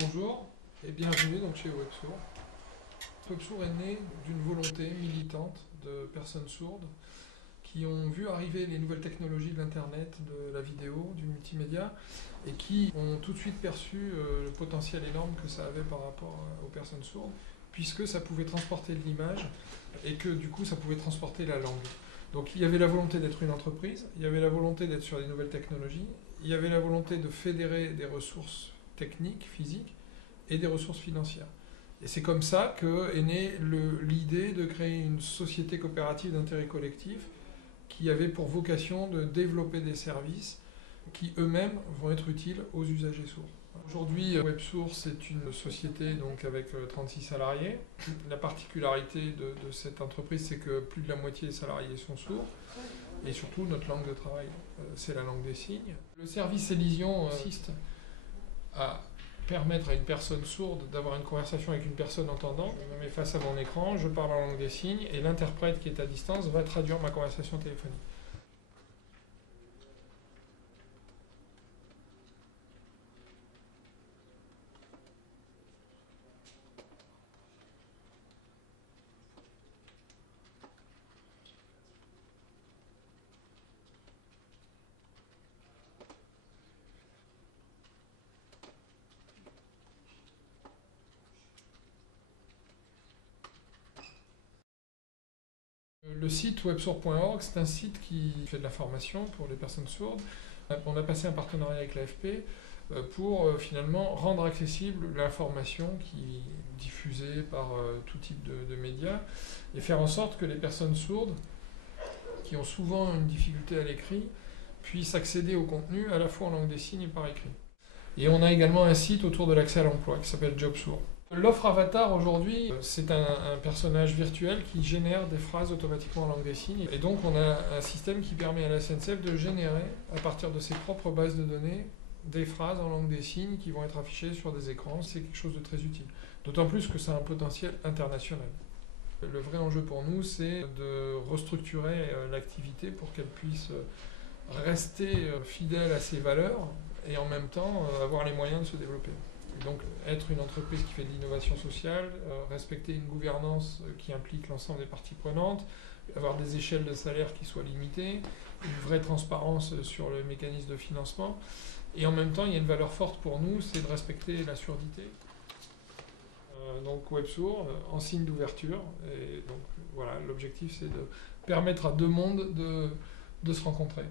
Bonjour et bienvenue donc chez Websour. Websour est né d'une volonté militante de personnes sourdes qui ont vu arriver les nouvelles technologies de l'Internet, de la vidéo, du multimédia, et qui ont tout de suite perçu le potentiel énorme que ça avait par rapport aux personnes sourdes, puisque ça pouvait transporter de l'image et que du coup ça pouvait transporter la langue. Donc il y avait la volonté d'être une entreprise, il y avait la volonté d'être sur les nouvelles technologies, il y avait la volonté de fédérer des ressources techniques, physiques, et des ressources financières. Et c'est comme ça qu'est née l'idée de créer une société coopérative d'intérêt collectif qui avait pour vocation de développer des services qui eux-mêmes vont être utiles aux usagers sourds. Aujourd'hui, Websour, c'est une société donc, avec 36 salariés. La particularité de cette entreprise, c'est que plus de la moitié des salariés sont sourds. Et surtout, notre langue de travail, c'est la langue des signes. Le service Elision consiste à permettre à une personne sourde d'avoir une conversation avec une personne entendante. Je me mets face à mon écran, je parle en langue des signes, et l'interprète qui est à distance va traduire ma conversation téléphonique. Le site websour.org, c'est un site qui fait de la formation pour les personnes sourdes. On a passé un partenariat avec l'AFP pour finalement rendre accessible l'information qui est diffusée par tout type de médias et faire en sorte que les personnes sourdes, qui ont souvent une difficulté à l'écrit, puissent accéder au contenu à la fois en langue des signes et par écrit. Et on a également un site autour de l'accès à l'emploi qui s'appelle JobSourd. L'offre Avatar aujourd'hui, c'est un personnage virtuel qui génère des phrases automatiquement en langue des signes. Et donc on a un système qui permet à la SNCF de générer, à partir de ses propres bases de données, des phrases en langue des signes qui vont être affichées sur des écrans. C'est quelque chose de très utile. D'autant plus que ça a un potentiel international. Le vrai enjeu pour nous, c'est de restructurer l'activité pour qu'elle puisse rester fidèle à ses valeurs et en même temps avoir les moyens de se développer. Et donc être une entreprise qui fait de l'innovation sociale, respecter une gouvernance qui implique l'ensemble des parties prenantes, avoir des échelles de salaire qui soient limitées, une vraie transparence sur le mécanisme de financement. Et en même temps, il y a une valeur forte pour nous, c'est de respecter la surdité. Donc Websour, en signe d'ouverture. Et donc voilà, l'objectif c'est de permettre à deux mondes de se rencontrer.